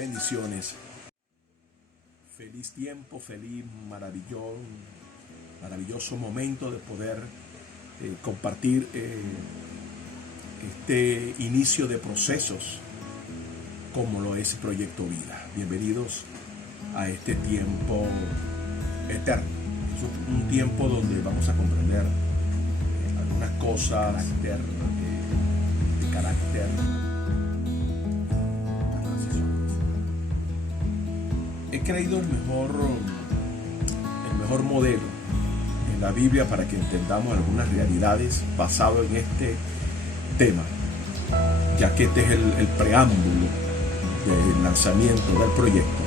Bendiciones. Feliz tiempo, feliz, maravilloso momento de poder compartir este inicio de procesos como lo es Proyecto Vida. Bienvenidos a este tiempo eterno. Es un tiempo donde vamos a comprender algunas cosas de carácter. He creído el mejor modelo en la Biblia para que entendamos algunas realidades basado en este tema, ya que este es el preámbulo del lanzamiento del proyecto,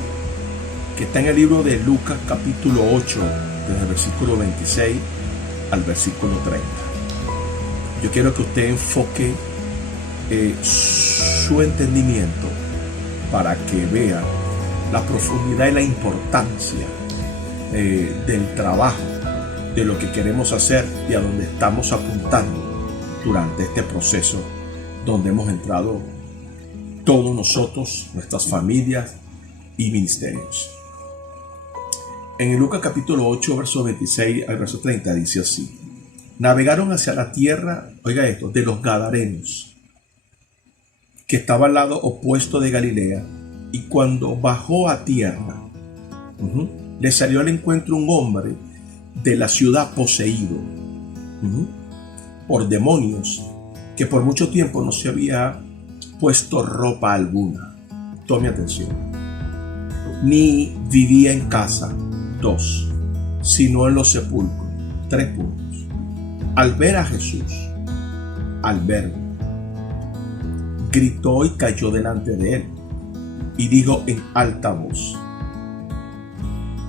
que está en el libro de Lucas capítulo 8, desde el versículo 26 al versículo 30. Yo quiero que usted enfoque su entendimiento para que vea la profundidad y la importancia del trabajo, de lo que queremos hacer y a donde estamos apuntando durante este proceso donde hemos entrado todos nosotros, nuestras familias y ministerios. En el Lucas capítulo 8, verso 26 al verso 30 dice así: navegaron hacia la tierra, oiga esto, de los Gadarenos, que estaba al lado opuesto de Galilea. Y cuando bajó a tierra, le salió al encuentro un hombre de la ciudad poseído por demonios, que por mucho tiempo no se había puesto ropa alguna. Tome atención. Ni vivía en casa, 2, sino en los sepulcros, 3 puntos. Al ver a Jesús, al verlo, gritó y cayó delante de él. Y dijo en alta voz: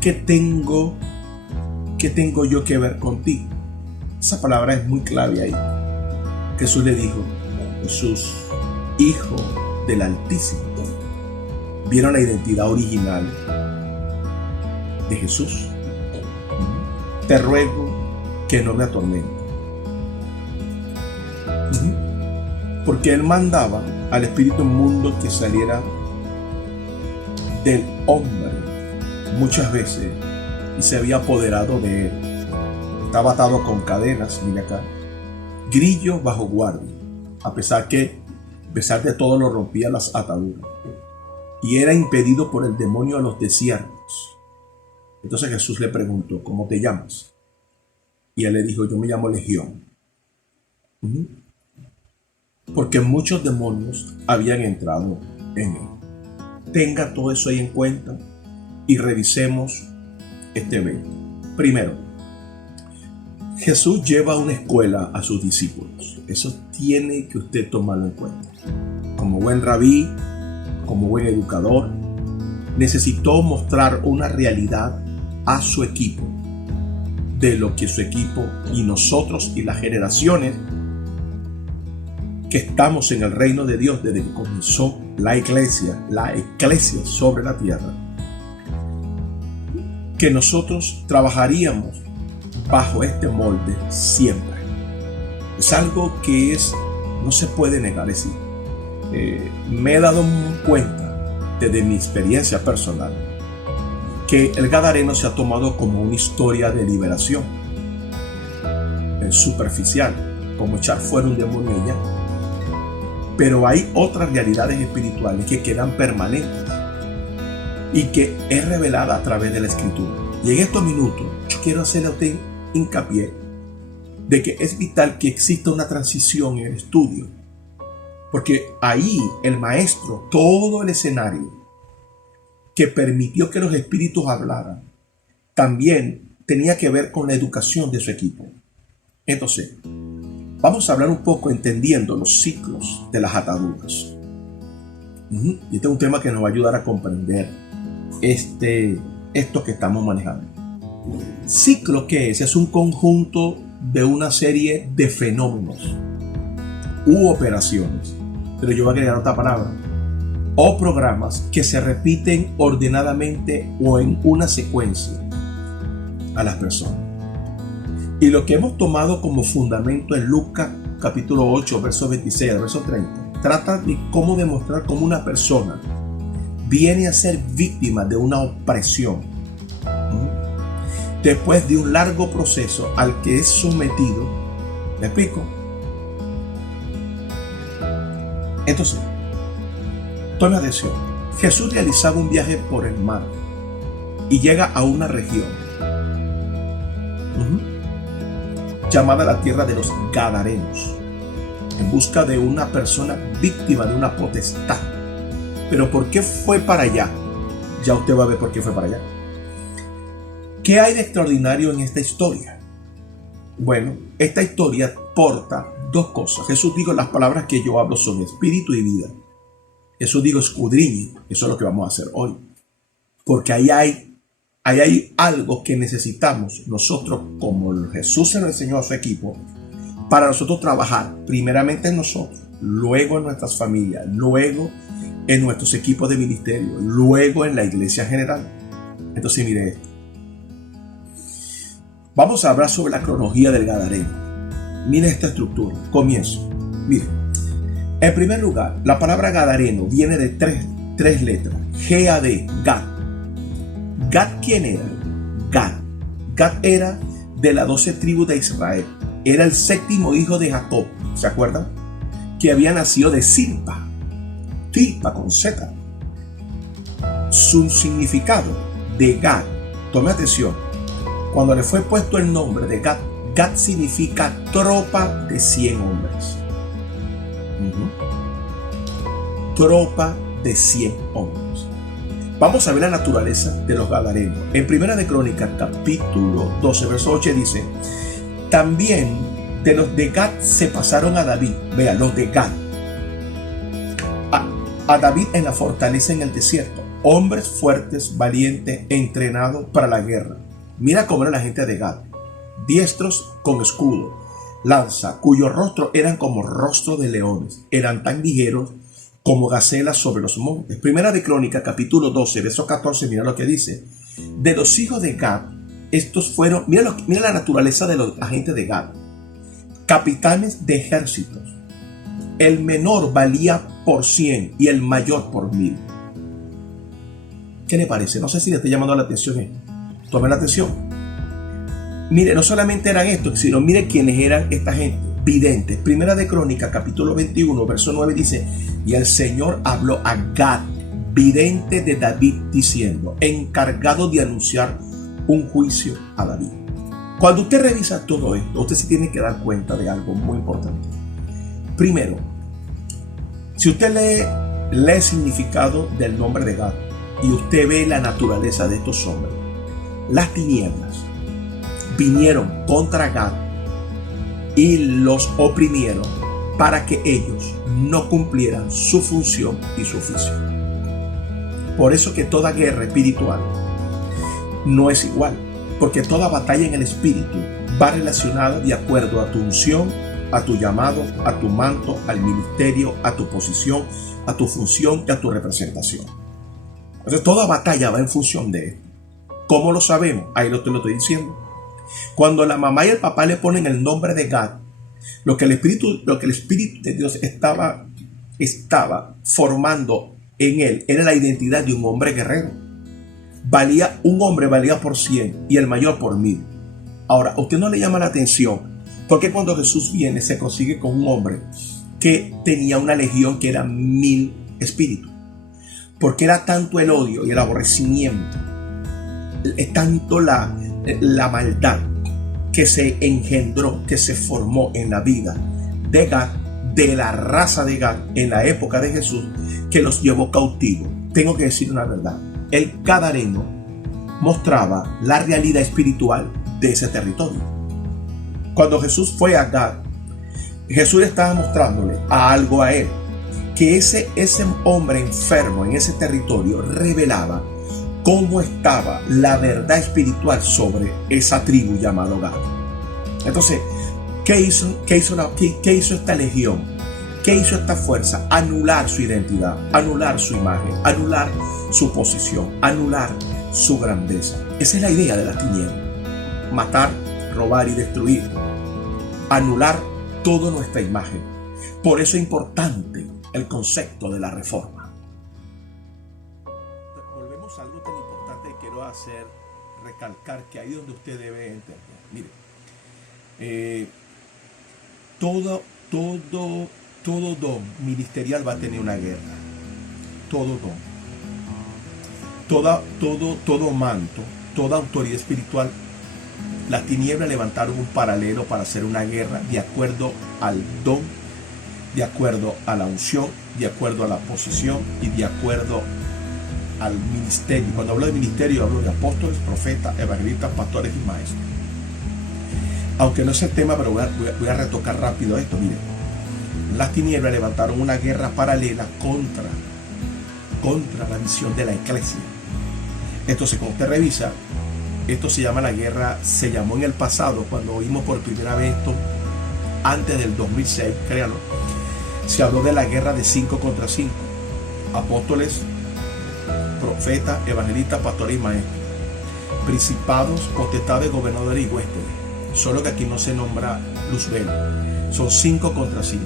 ¿Qué tengo yo que ver contigo? Esa palabra es muy clave ahí. Jesús le dijo: Jesús, Hijo del Altísimo. ¿Vieron la identidad original de Jesús? Te ruego que no me atormentes. Porque él mandaba al espíritu inmundo que saliera del hombre muchas veces y se había apoderado de él. Estaba atado con cadenas, mira acá, grillos bajo guardia, a pesar de todo lo rompía las ataduras, y era impedido por el demonio a los desiertos. Entonces Jesús le preguntó: ¿cómo te llamas? Y él le dijo: yo me llamo Legión, porque muchos demonios habían entrado en él. Tenga todo eso ahí en cuenta y revisemos este evento. Primero, Jesús lleva a una escuela a sus discípulos. Eso tiene que usted tomarlo en cuenta. Como buen rabí, como buen educador, necesitó mostrar una realidad a su equipo, de lo que su equipo y nosotros y las generaciones que estamos en el reino de Dios desde que comenzó la iglesia sobre la tierra, que nosotros trabajaríamos bajo este molde siempre. Es algo que no se puede negar. Es decir, me he dado cuenta desde mi experiencia personal que el Gadareno se ha tomado como una historia de liberación, superficial, como echar fuera un demonio y ya. Pero hay otras realidades espirituales que quedan permanentes y que es revelada a través de la Escritura. Y en estos minutos yo quiero hacerle a usted hincapié de que es vital que exista una transición en el estudio, porque ahí el maestro, todo el escenario que permitió que los espíritus hablaran, también tenía que ver con la educación de su equipo. Entonces, vamos a hablar un poco entendiendo los ciclos de las ataduras. Y este es un tema que nos va a ayudar a comprender esto que estamos manejando. Ciclo, ¿qué es? Es un conjunto de una serie de fenómenos u operaciones, pero yo voy a agregar otra palabra, o programas que se repiten ordenadamente o en una secuencia a las personas. Y lo que hemos tomado como fundamento en Lucas capítulo 8, verso 26 al verso 30, trata de cómo demostrar cómo una persona viene a ser víctima de una opresión. Después de un largo proceso al que es sometido, ¿me explico? Entonces, tome atención. Jesús realizaba un viaje por el mar y llega a una región llamada la tierra de los Gadarenos, en busca de una persona víctima de una potestad. Pero ¿por qué fue para allá? Ya usted va a ver por qué fue para allá. ¿Qué hay de extraordinario en esta historia? Bueno, esta historia porta dos cosas. Jesús dijo: las palabras que yo hablo son espíritu y vida. Jesús dijo: escudriñen. Eso es lo que vamos a hacer hoy. Porque ahí hay algo que necesitamos nosotros, como Jesús se lo enseñó a su equipo, para nosotros trabajar primeramente en nosotros, luego en nuestras familias, luego en nuestros equipos de ministerio, luego en la iglesia general. Entonces mire esto. Vamos a hablar sobre la cronología del Gadareno. Mire esta estructura. Comienzo. Mire. En primer lugar, la palabra Gadareno viene de tres letras. G-A-D, Gad. ¿Gad quién era? Gad. Gad era de las 12 tribus de Israel. Era el séptimo hijo de Jacob. ¿Se acuerdan? Que había nacido de Zilpa. Zilpa con Z. Su significado de Gad. Tome atención. Cuando le fue puesto el nombre de Gad, Gad significa tropa de 100 hombres. Tropa de 100 hombres. Vamos a ver la naturaleza de los Gadarenos. En Primera de Crónicas, capítulo 12, verso 8 dice: también de los de Gad se pasaron a David. Vean, los de Gad. A David en la fortaleza en el desierto. Hombres fuertes, valientes, entrenados para la guerra. Mira cómo era la gente de Gad. Diestros con escudo, lanza, cuyos rostros eran como rostros de leones. Eran tan ligeros como gacelas sobre los montes. Primera de Crónicas, capítulo 12, verso 14, mira lo que dice. De los hijos de Gad, estos fueron, mira la naturaleza de la gente de Gad. Capitanes de ejércitos. El menor valía por 100 y el mayor por 1000. ¿Qué le parece? No sé si le está llamando la atención esto. Tome la atención. Mire, no solamente eran estos, sino mire quiénes eran esta gente. Videntes. Primera de Crónicas, capítulo 21, verso 9 dice: y el Señor habló a Gad, vidente de David, diciendo, encargado de anunciar un juicio a David. Cuando usted revisa todo esto, usted se tiene que dar cuenta de algo muy importante. Primero, si usted lee el significado del nombre de Gad y usted ve la naturaleza de estos hombres, las tinieblas vinieron contra Gad y los oprimieron para que ellos no cumplieran su función y su oficio. Por eso que toda guerra espiritual no es igual, porque toda batalla en el espíritu va relacionada de acuerdo a tu unción, a tu llamado, a tu manto, al ministerio, a tu posición, a tu función y a tu representación. Entonces toda batalla va en función de esto. ¿Cómo lo sabemos? Ahí te lo estoy diciendo. Cuando la mamá y el papá le ponen el nombre de Gad, lo que el Espíritu de Dios estaba formando en él era la identidad de un hombre guerrero. Un hombre valía por 100 y el mayor por 1000. Ahora, ¿a usted no le llama la atención? Porque cuando Jesús viene se consigue con un hombre que tenía una legión que era 1000 espíritus. Porque era tanto el odio y el aborrecimiento, tanto la maldad que se engendró, que se formó en la vida de Gad, de la raza de Gad en la época de Jesús, que los llevó cautivos. Tengo que decir una verdad. El Gadareno mostraba la realidad espiritual de ese territorio. Cuando Jesús fue a Gad, Jesús estaba mostrándole algo a él, que ese hombre enfermo en ese territorio revelaba cómo estaba la verdad espiritual sobre esa tribu llamada Gad. Entonces, ¿qué hizo esta legión? ¿Qué hizo esta fuerza? Anular su identidad, anular su imagen, anular su posición, anular su grandeza. Esa es la idea de la tiniebla. Matar, robar y destruir. Anular toda nuestra imagen. Por eso es importante el concepto de la reforma. hacer recalcar que ahí es donde usted debe entender. Mire, todo don ministerial va a tener una guerra. Todo don. Todo manto, toda autoridad espiritual. Las tinieblas levantaron un paralelo para hacer una guerra de acuerdo al don, de acuerdo a la unción, de acuerdo a la posición y de acuerdo al ministerio. Cuando hablo de ministerio, hablo de apóstoles, profetas, evangelistas, pastores y maestros. Aunque no es el tema, pero voy a retocar rápido esto. Miren, las tinieblas levantaron una guerra paralela contra la misión de la iglesia. Entonces, cuando usted revisa, esto se llama la guerra, se llamó en el pasado, cuando oímos por primera vez esto, antes del 2006, créanlo, se habló de la guerra de 5 contra 5. Apóstoles, profetas, evangelistas, pastores y maestros. Principados, potestades, gobernadores y huéspedes. Solo que aquí no se nombra Luzbel. Son 5 contra 5.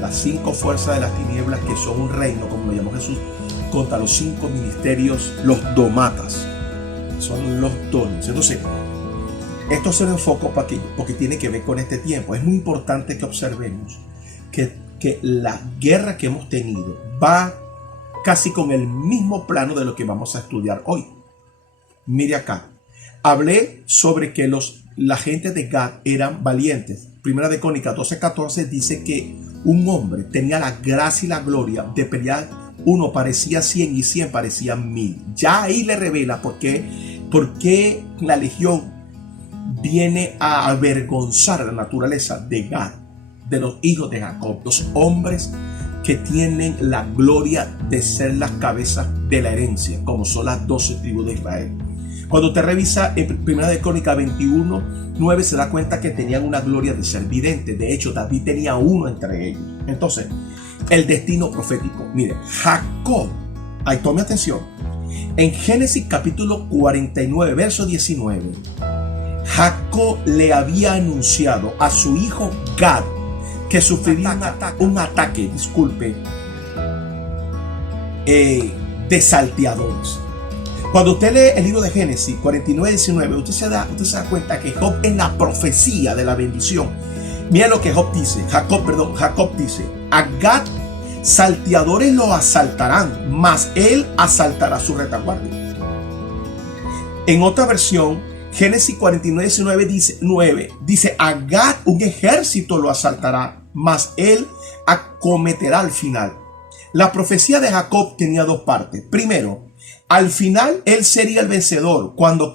Las 5 fuerzas de las tinieblas, que son un reino, como lo llamó Jesús, contra los 5 ministerios, los domatas. Son los dones. Entonces, esto se lo enfoco porque tiene que ver con este tiempo. Es muy importante que observemos que la guerra que hemos tenido va casi con el mismo plano de lo que vamos a estudiar hoy. Mire acá. Hablé sobre que la gente de Gad eran valientes. Primera de Crónicas 12:14 dice que un hombre tenía la gracia y la gloria de pelear. Uno parecía 100 y 100 parecían 1000. Ya ahí le revela por qué la legión viene a avergonzar la naturaleza de Gad, de los hijos de Jacob, los hombres que tienen la gloria de ser las cabezas de la herencia, como son las 12 tribus de Israel. Cuando te revisa en 1 de Crónicas 21:9 se da cuenta que tenían una gloria de ser videntes. De hecho, David tenía uno entre ellos. Entonces, el destino profético. Mire, Jacob, ahí tome atención. En Génesis capítulo 49, verso 19, Jacob le había anunciado a su hijo Gad que sufriría un ataque, de salteadores. Cuando usted lee el libro de Génesis 49:19, usted se da cuenta que Job, en la profecía de la bendición, mira lo que Jacob dice: a Gad salteadores lo asaltarán, mas él asaltará su retaguardia. En otra versión, Génesis 49:19 dice: a Gad un ejército lo asaltará, mas él acometerá al final. La profecía de Jacob tenía dos partes. Primero, al final él sería el vencedor, cuando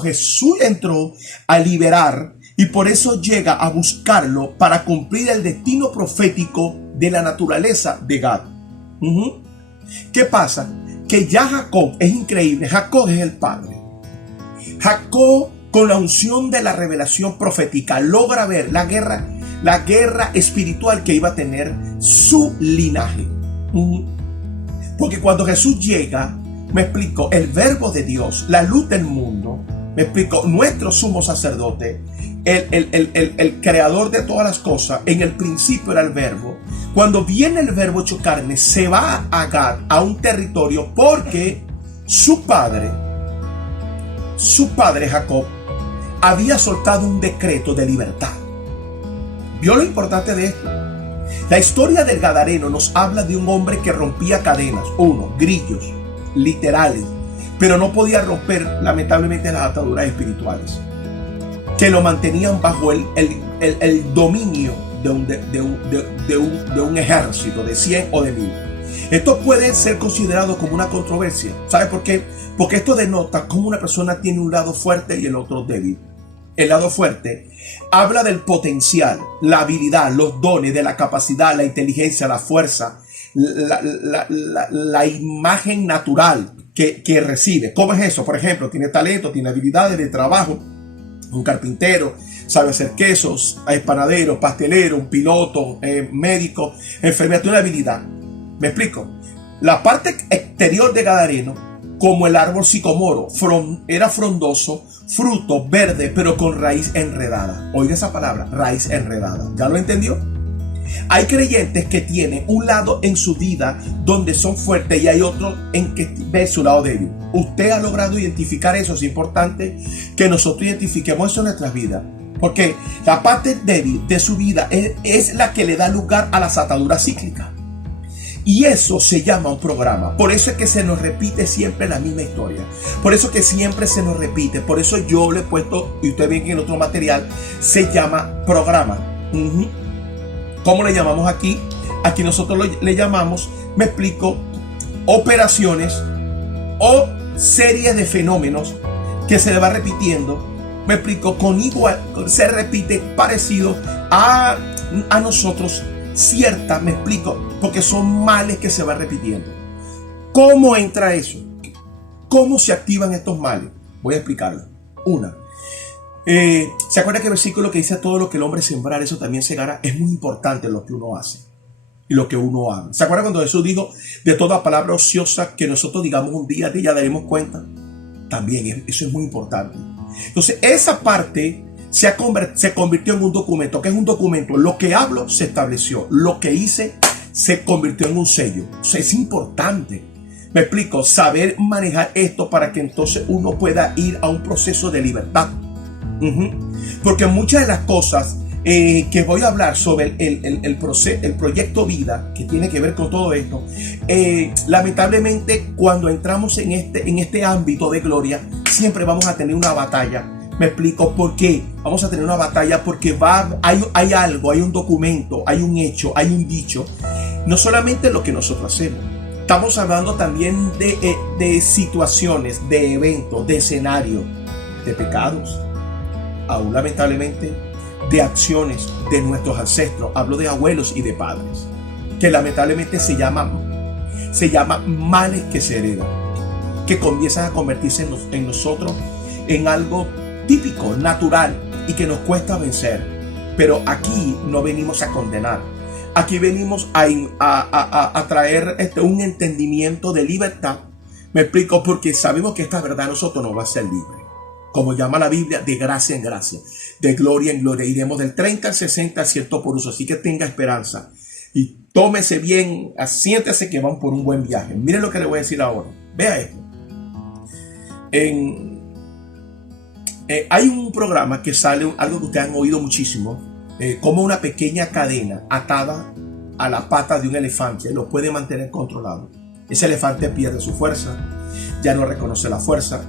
Jesús entró a liberar, y por eso llega a buscarlo para cumplir el destino profético de la naturaleza de Gad. ¿Qué pasa? Que ya Jacob es increíble. Jacob es el padre. Jacob, con la unción de la revelación profética, logra ver la guerra espiritual que iba a tener su linaje. Porque cuando Jesús llega, me explico, el verbo de Dios, la luz del mundo, me explico, nuestro sumo sacerdote, el creador de todas las cosas, en el principio era el verbo. Cuando viene el verbo hecho carne, se va a Gad, a un territorio, porque su padre Jacob había soltado un decreto de libertad. ¿Vio lo importante de esto? La historia del Gadareno nos habla de un hombre que rompía cadenas, grillos literales, pero no podía romper lamentablemente las ataduras espirituales que lo mantenían bajo el dominio de un ejército de 100 o de 1000. Esto puede ser considerado como una controversia. ¿Sabe por qué? Porque esto denota cómo una persona tiene un lado fuerte y el otro débil. El lado fuerte habla del potencial, la habilidad, los dones, de la capacidad, la inteligencia, la fuerza, la imagen natural que recibe. ¿Cómo es eso? Por ejemplo, tiene talento, tiene habilidades de trabajo. Un carpintero, sabe hacer quesos, es panadero, pastelero, un piloto, médico, enfermera, tiene una habilidad. ¿Me explico? La parte exterior de Gadareno, como el árbol sicomoro, era frondoso, fruto verde, pero con raíz enredada. Oiga esa palabra, raíz enredada. ¿Ya lo entendió? Hay creyentes que tienen un lado en su vida donde son fuertes y hay otro en que ve su lado débil. Usted ha logrado identificar eso. Es importante que nosotros identifiquemos eso en nuestras vidas. Porque la parte débil de su vida es la que le da lugar a las ataduras cíclicas. Y eso se llama un programa. Por eso es que se nos repite siempre la misma historia. Por eso que siempre se nos repite. Por eso yo le he puesto, y usted ve que en otro material, se llama programa. ¿Cómo le llamamos aquí? Aquí nosotros le llamamos, me explico, operaciones o series de fenómenos que se le va repitiendo. Me explico, con igual, se repite parecido a nosotros. Cierta, me explico, porque son males que se van repitiendo. ¿Cómo entra eso? ¿Cómo se activan estos males? Voy a explicarlo. Una, ¿se acuerda que el versículo que dice todo lo que el hombre sembrar, eso también segará? Es muy importante lo que uno hace y lo que uno haga. ¿Se acuerda cuando Jesús dijo de toda palabra ociosa que nosotros digamos un día de ella daremos cuenta? También eso es muy importante. Entonces esa parte se convirtió en un documento. ¿Qué es un documento? Lo que hablo se estableció. Lo que hice se convirtió en un sello. O sea, es importante. Me explico. Saber manejar esto para que entonces uno pueda ir a un proceso de libertad. Porque muchas de las cosas que voy a hablar sobre el proyecto vida, que tiene que ver con todo esto, lamentablemente cuando entramos en este ámbito de gloria, siempre vamos a tener una batalla. Me explico por qué. Vamos a tener una batalla porque hay algo, hay un documento, hay un hecho, hay un dicho. No solamente lo que nosotros hacemos. Estamos hablando también de situaciones, de eventos, de escenarios, de pecados. Aún lamentablemente de acciones de nuestros ancestros. Hablo de abuelos y de padres. Que lamentablemente se llama males que se heredan. Que comienzan a convertirse en nosotros en algo típico, natural y que nos cuesta vencer. Pero aquí no venimos a condenar. Aquí venimos a traer un entendimiento de libertad. Me explico, porque sabemos que esta verdad a nosotros nos va a hacer libres. Como llama la Biblia, de gracia en gracia, de gloria en gloria. Iremos del 30 al 60 al 100 por uso. Así que tenga esperanza y tómese bien, asiéntese que van por un buen viaje. Miren lo que le voy a decir ahora. Vea esto. Hay un programa que sale, algo que ustedes han oído muchísimo, como una pequeña cadena atada a la pata de un elefante lo puede mantener controlado. Ese elefante pierde su fuerza, ya no reconoce la fuerza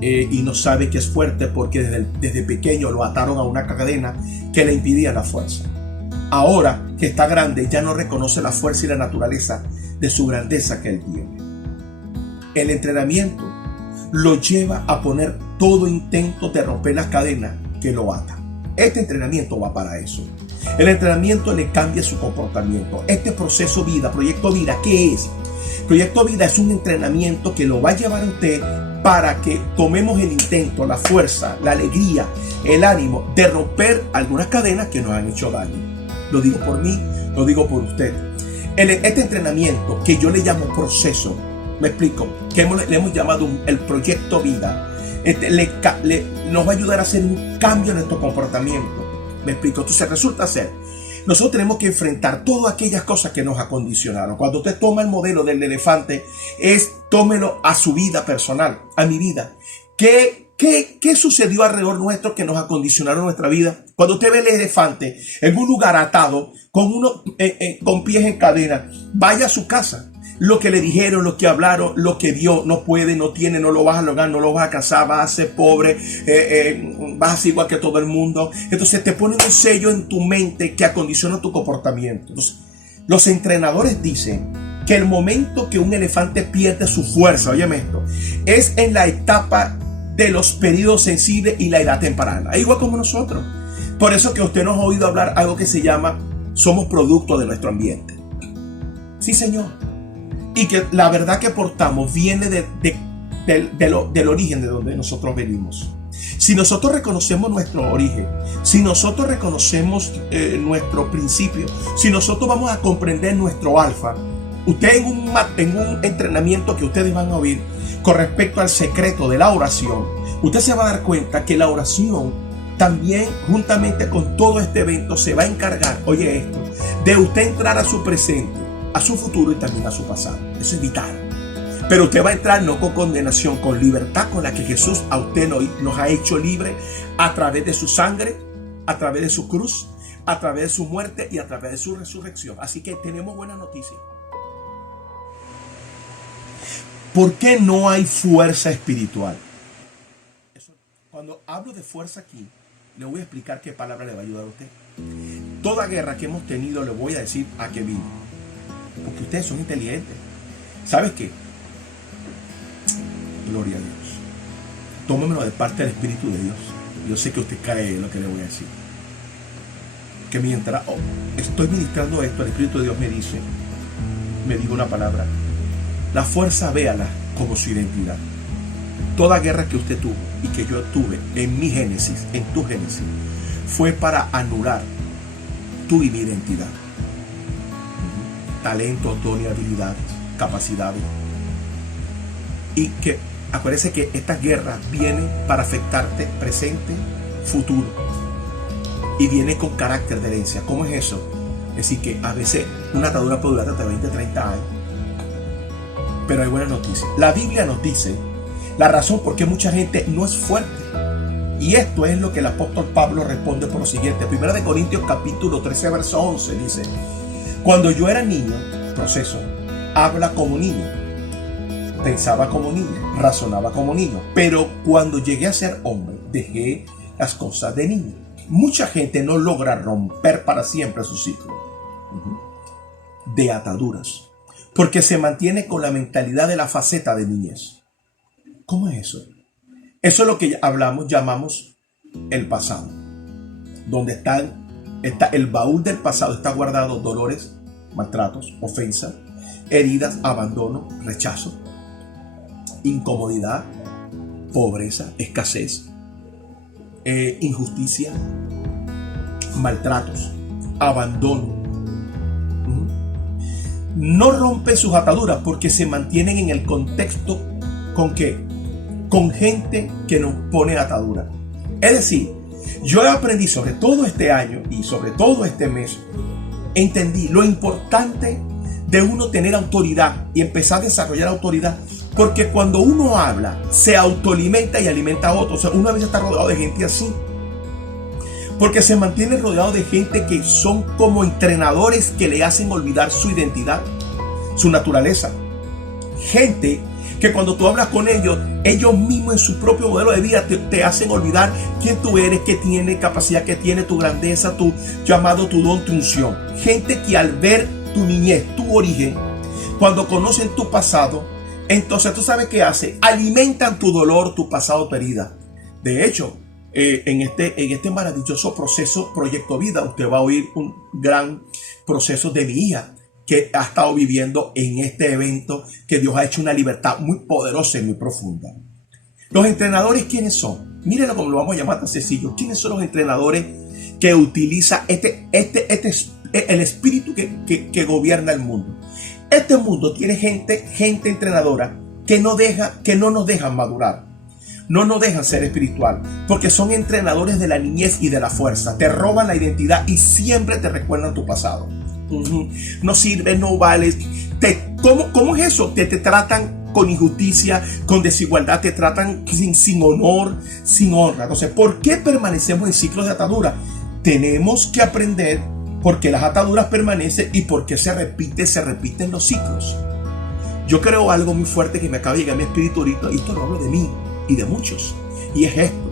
y no sabe que es fuerte porque desde pequeño lo ataron a una cadena que le impidía la fuerza. Ahora que está grande ya no reconoce la fuerza y la naturaleza de su grandeza que él tiene. El entrenamiento lo lleva a poner todo intento de romper las cadenas que lo atan. Este entrenamiento va para eso. El entrenamiento le cambia su comportamiento. Este proceso vida, proyecto vida, ¿qué es? Proyecto vida es un entrenamiento que lo va a llevar a usted para que tomemos el intento, la fuerza, la alegría, el ánimo de romper algunas cadenas que nos han hecho daño. Lo digo por mí, lo digo por usted. Este entrenamiento que yo le llamo proceso, me explico, que le hemos llamado el proyecto vida, nos va a ayudar a hacer un cambio en nuestro comportamiento. Me explico. Entonces resulta ser, nosotros tenemos que enfrentar todas aquellas cosas que nos acondicionaron. Cuando usted toma el modelo del elefante, tómelo a su vida personal, a mi vida. ¿Qué sucedió alrededor nuestro que nos acondicionaron nuestra vida? Cuando usted ve el elefante en un lugar atado, con pies en cadena, vaya a su casa. Lo que le dijeron, lo que hablaron, lo que vio, no puede, no tiene, no lo vas a lograr, no lo vas a casar, vas a ser pobre, vas a ser igual que todo el mundo. Entonces te ponen un sello en tu mente que acondiciona tu comportamiento. Entonces, los entrenadores dicen que el momento que un elefante pierde su fuerza, óyeme esto, es en la etapa de los periodos sensibles y la edad temprana, igual como nosotros. Por eso que usted nos ha oído hablar algo que se llama somos producto de nuestro ambiente. Sí, señor. Y que la verdad que portamos viene del origen de donde nosotros venimos. Si nosotros reconocemos nuestro origen, si nosotros reconocemos nuestro principio, si nosotros vamos a comprender nuestro alfa, usted en un entrenamiento que ustedes van a oír con respecto al secreto de la oración, usted se va a dar cuenta que la oración también juntamente con todo este evento se va a encargar, oye esto, de usted entrar a su presente, a su futuro y también a su pasado. Eso es vital. Pero usted va a entrar no con condenación, con libertad con la que Jesús a usted nos ha hecho libre a través de su sangre, a través de su cruz, a través de su muerte y a través de su resurrección. Así que tenemos buenas noticias. ¿Por qué no hay fuerza espiritual? Cuando hablo de fuerza aquí, le voy a explicar qué palabra le va a ayudar a usted. Toda guerra que hemos tenido, le voy a decir a qué vino. Porque ustedes son inteligentes. ¿Sabes qué? Gloria a Dios. Tómemelo de parte del Espíritu de Dios. Yo sé que usted cae en lo que le voy a decir. Que mientras estoy ministrando esto, el Espíritu de Dios me dijo una palabra. La fuerza, véala como su identidad. Toda guerra que usted tuvo y que yo tuve en mi génesis, en tu génesis, fue para anular tu y mi identidad. Talento, don y habilidades, capacidades. Y que acuérdese que estas guerras vienen para afectarte presente, futuro. Y viene con carácter de herencia. ¿Cómo es eso? Es decir, que a veces una atadura puede durar hasta 20, 30 años. Pero hay buenas noticias. La Biblia nos dice la razón por qué mucha gente no es fuerte. Y esto es lo que el apóstol Pablo responde por lo siguiente. 1 Corintios capítulo 13, verso 11 dice: cuando yo era niño, proceso, habla como niño, pensaba como niño, razonaba como niño. Pero cuando llegué a ser hombre, dejé las cosas de niño. Mucha gente no logra romper para siempre su ciclo de ataduras, porque se mantiene con la mentalidad de la faceta de niñez. ¿Cómo es eso? Eso es lo que llamamos el pasado. Donde está el baúl del pasado, está guardado dolores, maltratos, ofensas, heridas, abandono, rechazo, incomodidad, pobreza, escasez, injusticia, maltratos, abandono. No rompe sus ataduras porque se mantienen en el contexto ¿con qué? Con gente que nos pone atadura. Es decir, yo aprendí sobre todo este año y sobre todo este mes, entendí lo importante de uno tener autoridad y empezar a desarrollar autoridad, porque cuando uno habla, se autoalimenta y alimenta a otros. O sea, uno a veces está rodeado de gente así, porque se mantiene rodeado de gente que son como entrenadores que le hacen olvidar su identidad, su naturaleza. Gente que cuando tú hablas con ellos, ellos mismos en su propio modelo de vida te hacen olvidar quién tú eres, qué tiene, capacidad que tiene, tu grandeza, tu llamado, tu don, tu unción. Gente que al ver tu niñez, tu origen, cuando conocen tu pasado, entonces tú sabes qué hace, alimentan tu dolor, tu pasado, tu herida. De hecho, en este maravilloso proceso, Proyecto Vida, usted va a oír un gran proceso de mi hija, que ha estado viviendo en este evento, que Dios ha hecho una libertad muy poderosa y muy profunda. Los entrenadores, ¿quiénes son? Mírenlo como lo vamos a llamar tan sencillo. ¿Quiénes son los entrenadores que utiliza el espíritu que gobierna el mundo? Este mundo tiene gente entrenadora que no nos dejan madurar, no nos dejan ser espiritual, porque son entrenadores de la niñez y de la fuerza. Te roban la identidad y siempre te recuerdan tu pasado. No sirves, no vales. ¿Cómo es eso? Te tratan con injusticia, con desigualdad, te tratan sin honor, sin honra. Entonces, ¿por qué permanecemos en ciclos de atadura? Tenemos que aprender por qué las ataduras permanecen y por qué se repiten los ciclos. Yo creo algo muy fuerte que me acaba de llegar a mi espíritu ahorita, y esto no hablo de mí y de muchos, y es esto.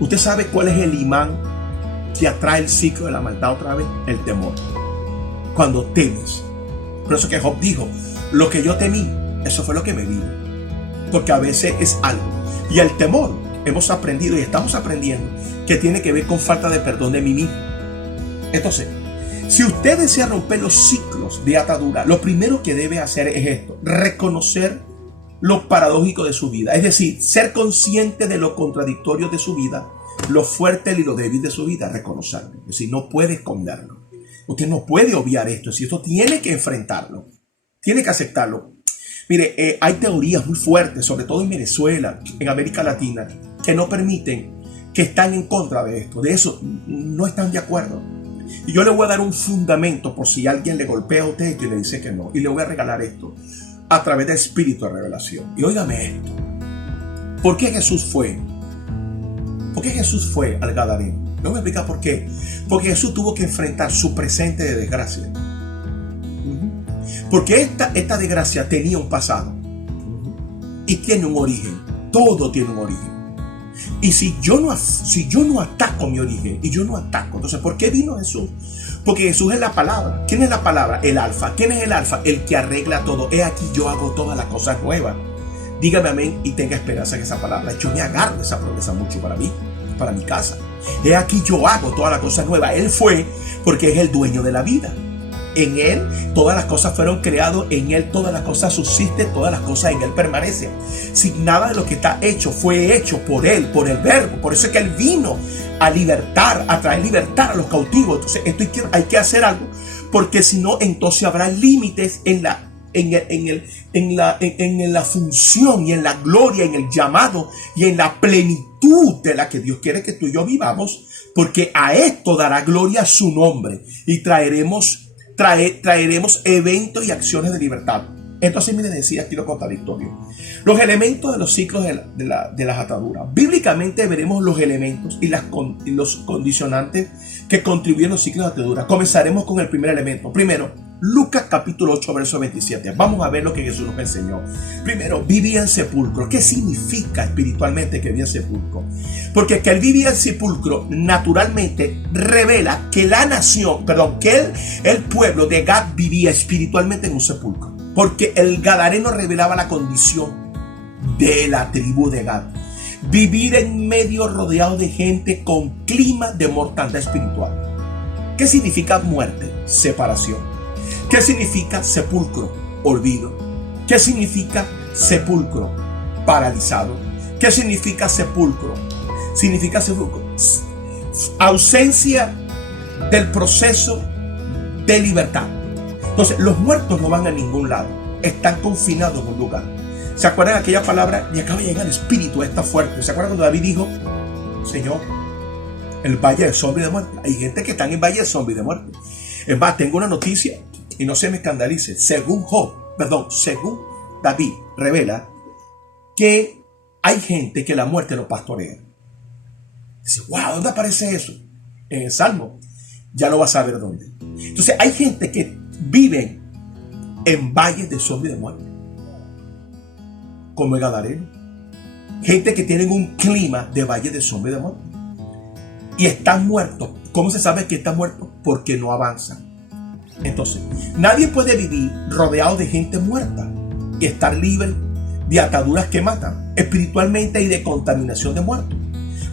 ¿Usted sabe cuál es el imán que atrae el ciclo de la maldad otra vez? El temor. Cuando temes. Por eso que Job dijo, lo que yo temí, eso fue lo que me vino. Porque a veces es algo. Y el temor, hemos aprendido y estamos aprendiendo, que tiene que ver con falta de perdón de mí mismo. Entonces, si usted desea romper los ciclos de atadura, lo primero que debe hacer es esto: reconocer lo paradójico de su vida. Es decir, ser consciente de lo contradictorio de su vida, lo fuerte y lo débil de su vida, reconocerlo. Es decir, no puede esconderlo. Usted no puede obviar esto, si esto tiene que enfrentarlo, tiene que aceptarlo. Mire, hay teorías muy fuertes, sobre todo en Venezuela, en América Latina, que no permiten que están en contra de esto, de eso, no están de acuerdo. Y yo le voy a dar un fundamento por si alguien le golpea a usted y le dice que no. Y le voy a regalar esto a través del espíritu de revelación. Y óigame esto. ¿Por qué Jesús fue? ¿Por qué Jesús fue al Gadareno? No me explica por qué. Porque Jesús tuvo que enfrentar su presente de desgracia. Porque esta desgracia tenía un pasado. Y tiene un origen. Todo tiene un origen. Y si yo no ataco mi origen, y yo no ataco, entonces ¿por qué vino Jesús? Porque Jesús es la palabra. ¿Quién es la palabra? El alfa. ¿Quién es el alfa? El que arregla todo. He aquí yo hago todas las cosas nuevas. Dígame amén y tenga esperanza en esa palabra. Yo me agarro de esa promesa mucho para mí, para mi casa. He aquí yo hago todas las cosas nuevas. Él fue porque es el dueño de la vida. En Él todas las cosas fueron creadas, en Él todas las cosas subsisten, todas las cosas en Él permanecen. Sin nada de lo que está hecho fue hecho por Él, por el Verbo. Por eso es que Él vino a libertar, a traer libertad a los cautivos. Entonces hay que hacer algo, porque si no, entonces habrá límites en la función y en la gloria, en el llamado y en la plenitud de la que Dios quiere que tú y yo vivamos, porque a esto dará gloria a su nombre y traeremos eventos y acciones de libertad. Entonces, mire, decía aquí lo contradictorio. Los elementos de los ciclos de las ataduras. Bíblicamente veremos los elementos y los condicionantes que contribuyen a los ciclos de ataduras. Comenzaremos con el primer elemento. Primero, Lucas capítulo 8, verso 27. Vamos a ver lo que Jesús nos enseñó. Primero, vivía en sepulcro. ¿Qué significa espiritualmente que vivía en sepulcro? Porque que él vivía en sepulcro naturalmente revela que el pueblo de Gad vivía espiritualmente en un sepulcro. Porque el gadareno revelaba la condición de la tribu de Gad. Vivir en medio rodeado de gente con clima de mortandad espiritual. ¿Qué significa muerte? Separación. ¿Qué significa sepulcro? Olvido. ¿Qué significa sepulcro? Paralizado. ¿Qué significa sepulcro? Significa sepulcro. Ausencia del proceso de libertad. Entonces, los muertos no van a ningún lado. Están confinados en un lugar. ¿Se acuerdan de aquella palabra? Y acaba de llegar el espíritu, está fuerte. ¿Se acuerdan cuando David dijo, Señor, el valle de sombra y de muerte? Hay gente que está en el valle de sombra y de muerte. Es más, tengo una noticia y no se me escandalice. Según David revela que hay gente que la muerte lo pastorea. Dice, wow, ¿dónde aparece eso? En el Salmo. Ya lo vas a ver dónde. Entonces hay gente que vive en valles de sombra y de muerte, como el Gadareno. Gente que tienen un clima de valle de sombra y de muerte. Y están muertos. ¿Cómo se sabe que están muertos? Porque no avanzan. Entonces, nadie puede vivir rodeado de gente muerta y estar libre de ataduras que matan espiritualmente y de contaminación de muertos.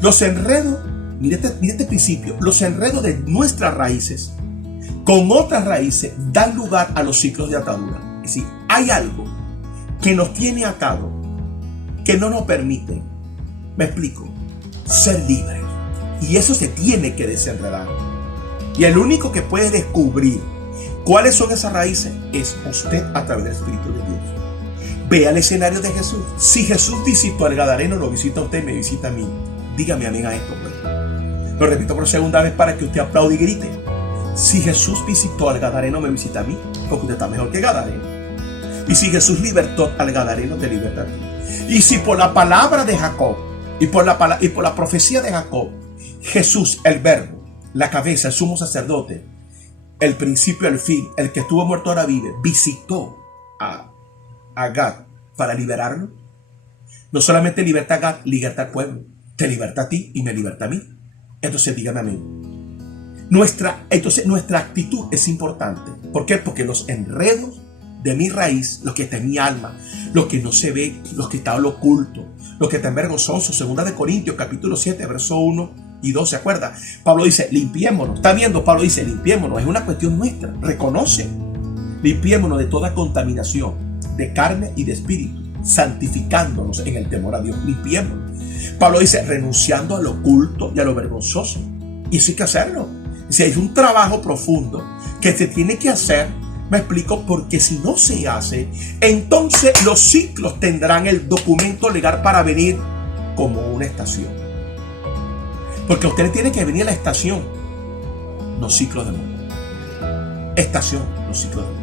Los enredos, mire este principio, los enredos de nuestras raíces con otras raíces dan lugar a los ciclos de atadura. Es decir, hay algo que nos tiene atado, que no nos permite, me explico, ser libres. Y eso se tiene que desenredar. Y el único que puede descubrir cuáles son esas raíces es usted a través del Espíritu de Dios. Vea el escenario de Jesús. Si Jesús visitó al Gadareno, lo visita a usted, me visita a mí. Dígame amén a esto, pues. Lo repito por segunda vez para que usted aplaude y grite. Si Jesús visitó al Gadareno, me visita a mí, porque usted está mejor que Gadareno. Y si Jesús libertó al Gadareno, te liberta a ti. Y si por la palabra de Jacob y por la profecía de Jacob, Jesús, el Verbo, la cabeza, el sumo sacerdote, el principio, el fin, el que estuvo muerto ahora vive, visitó a Gad para liberarlo. No solamente liberta a Gad, liberta al pueblo, te liberta a ti y me liberta a mí. Entonces dígame amén. Nuestra actitud es importante. ¿Por qué? Porque los enredos de mi raíz, lo que está en mi alma, lo que no se ve, lo que está en lo oculto, lo que está en vergonzoso, 2 Corintios capítulo 7, verso 1 y 2, ¿se acuerda? Pablo dice, limpiémonos. ¿Está viendo? Pablo dice, limpiémonos. Es una cuestión nuestra. Reconoce. Limpiémonos de toda contaminación, de carne y de espíritu, santificándonos en el temor a Dios. Limpiémonos. Pablo dice, renunciando a lo oculto y a lo vergonzoso. Y eso hay que hacerlo. Si hay un trabajo profundo que se tiene que hacer, me explico, porque si no se hace, entonces los ciclos tendrán el documento legal para venir como una estación. Porque a usted le tiene que venir la estación, los ciclos de amor. Estación, los ciclos de amor.